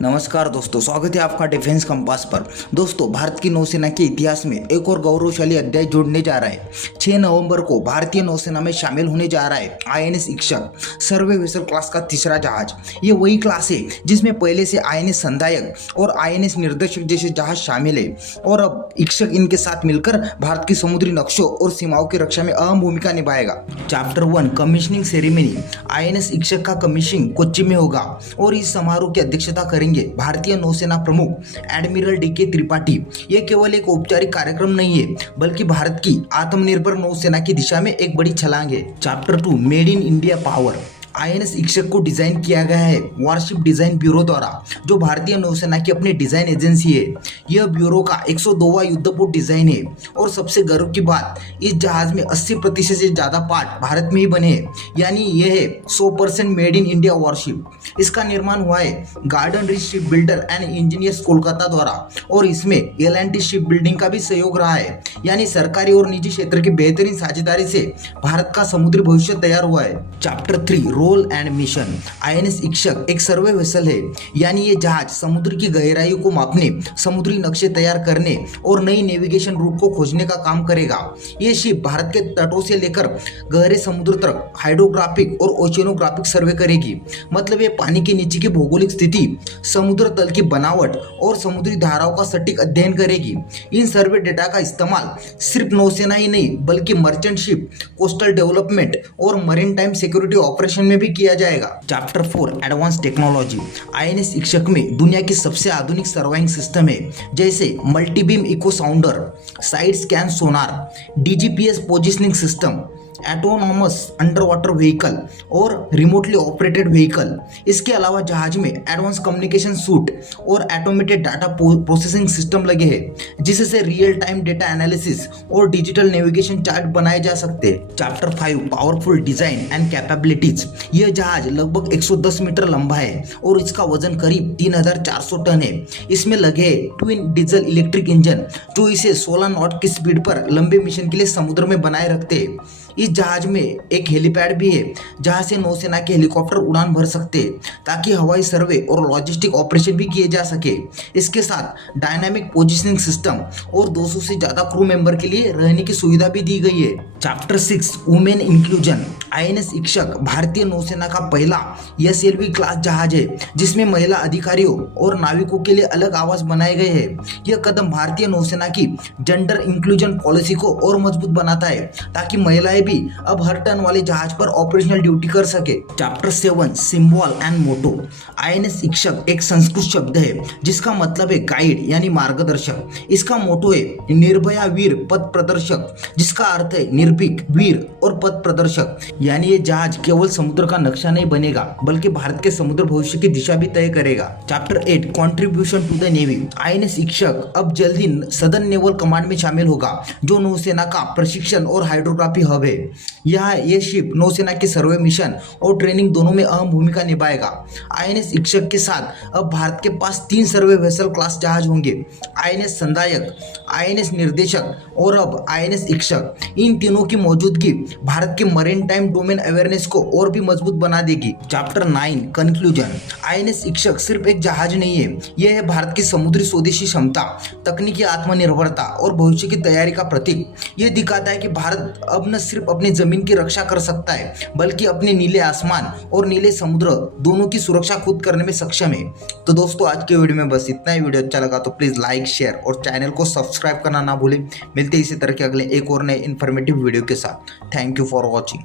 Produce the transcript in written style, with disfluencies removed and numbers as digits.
नमस्कार दोस्तों, स्वागत है आपका डिफेंस कंपास पर। दोस्तों, भारत की नौसेना के इतिहास में एक और गौरवशाली अध्याय जोड़ने जा रहा है। 6 नवंबर को भारतीय नौसेना में शामिल होने जा रहा है आईएनएस इक्षक, सर्वे वेसल क्लास का तीसरा जहाज। ये वही क्लास है जिसमें पहले से आईएनएस संधायक और आईएनएस निर्देशक जैसे जहाज शामिल है और अब इक्षक इनके साथ मिलकर भारत की समुद्री नक्शों और सीमाओं की रक्षा में अहम भूमिका निभाएगा। Chapter 1 commissioning ceremony. INS Ikshak का कमीशनिंग कोच्चि में होगा और इस समारोह की अध्यक्षता करेंगे भारतीय नौसेना प्रमुख एडमिरल डीके त्रिपाठी। ये केवल एक औपचारिक कार्यक्रम नहीं है, बल्कि भारत की आत्मनिर्भर नौसेना की दिशा में एक बड़ी छलांग है। Chapter 2 made in India power. INS Ikshak को डिजाइन किया गया है वॉरशिप डिजाइन ब्यूरो द्वारा, जो भारतीय नौसेना की अपनी डिजाइन एजेंसी है। यह ब्यूरो का 102वां युद्धपोत डिजाइन है और सबसे गर्व की बात, इस जहाज में 80% से ज्यादा पार्ट भारत में ही बने हैं, यानी यह है 100% मेड इन इंडिया वॉरशिप। इसका निर्माण हुआ है garden rich ship builder and engineers Kolkata द्वारा और इसमें एल&टी शिप बिल्डिंग का भी सहयोग रहा है, यानी सरकारी और निजी क्षेत्र की बेहतरीन साझेदारी से भारत का समुद्री भविष्य तैयार हुआ है। Chapter 3 role and mission. INS Ikshak एक सर्वे वेसल है, यानी ये जहाज समुद्र की गहराइयों को मापने, समुद्री नक्शे तैयार करने और नई नेविगेशन रूट को खोजने का काम करेगा। ये शिप भारत के तटों से लेकर गहरे समुद्र तक हाइड्रोग्राफिक और ओशियनोग्राफिक सर्वे करेगी। मतलब ये पानी के नीचे की भौगोलिक स्थिति, समुद्र तल की बनावट और समुद्री धाराओं का सटीक अध्ययन करेगी। इन सर्वे डेटा का इस्तेमाल सिर्फ नौसेना ही नहीं, बल्कि मर्चेंट शिप, कोस्टल डेवलपमेंट और मरीन टाइम सिक्योरिटी ऑपरेशन में भी किया जाएगा। Chapter 4 advance technology. INS Ikshak में दुनिया की सबसे आधुनिक सर्वाइंग सिस्टम है, जैसे multi beam echo sounder, side scan sonar, DGPS positioning system, autonomous under water vehicle और रिमोटली ऑपरेटेड व्हीकल। इसके अलावा जहाज में एडवांस कम्युनिकेशन सूट और ऑटोमेटेड डाटा प्रोसेसिंग सिस्टम लगे हैं, जिससे रियल टाइम डेटा एनालिसिस और डिजिटल नेविगेशन चार्ट बनाए जा सकते हैं। Chapter 5 powerful design and capabilities. यह जहाज लगभग 110 मीटर लंबा है और इसका वजन करीब 3400 टन है। इसमें लगे ट्विन डीजल इलेक्ट्रिक इंजन, जो इसे 16 नॉट की स्पीड पर लंबे मिशन के लिए समुद्र में बनाए रखते हैं। इस जहाज में एक हेलीपैड भी है, जहां से नौसेना के हेलीकॉप्टर उड़ान भर सकते हैं, ताकि हवाई सर्वे और लॉजिस्टिक ऑपरेशन भी किए जा सके। इसके साथ डायनामिक पोजीशनिंग सिस्टम और 200 से ज्यादा क्रू मेंबर के लिए रहने की सुविधा भी दी गई है। Chapter 6 women inclusion. INS Ikshak भारतीय नौसेना का पहला एसएलवी क्लास जहाज है, जिसमें महिला अधिकारियों और नाविकों के लिए अलग आवास बनाए गए हैं। यह कदम भारतीय नौसेना की जेंडर इंक्लूजन पॉलिसी को और मजबूत बनाता है, ताकि महिलाएं भी अब हर टन वाले जहाज पर ऑपरेशनल ड्यूटी कर सके। Chapter 7 symbol and motto. INS Ikshak एक संस्कृत शब्द है, जिसका मतलब है गाइड यानी मार्गदर्शक। इसका मोटो है निर्भया वीर पथ प्रदर्शक, जिसका अर्थ है निर्भीक, वीर और पथ प्रदर्शक। यानी ये जहाज केवल समुद्र का नक्शा नहीं बनेगा, बल्कि भारत के समुद्र भविष्य की दिशा भी तय करेगा। Chapter 8 contribution to the navy. INS Ikshak अब जल्द ही सदर्न नेवल कमांड में शामिल होगा, जो नौसेना का प्रशिक्षण और हाइड्रोग्राफी हब है। यहाँ ये शिप नौसेना के सर्वे मिशन और ट्रेनिंग दोनों में अहम भूमिका निभाएगा। आईएनएस इक्षक के साथ अब भारत के पास 3 सर्वे वेसल क्लास जहाज होंगे, आईएनएस संधायक, आईएनएस निर्देशक और अब आईएनएस इक्षक। इन तीनों की मौजूदगी भारत के मरीन टाइम डोमेन अवेयरनेस को और भी मजबूत बना देगी। Chapter 9 conclusion. आईएनएस इक्षक सिर्फ एक जहाज नहीं है, यह है भारत की समुद्री स्वदेशी क्षमता, तकनीकी आत्मनिर्भरता और भविष्य की तैयारी का प्रतीक। यह दिखाता है कि भारत अब न सिर्फ अपनी जमीन की रक्षा कर सकता है, बल्कि अपने नीले आसमान और नीले समुद्र दोनों की सुरक्षा खुद करने में सक्षम है। तो दोस्तों, आज के वीडियो में बस इतना ही। वीडियो अच्छा लगा तो प्लीज लाइक, शेयर और चैनल को सब्सक्राइब करना ना भूलें। मिलते हैं इसी तरह के अगले एक और नए इन्फॉर्मेटिव वीडियो के साथ। Thank you for watching.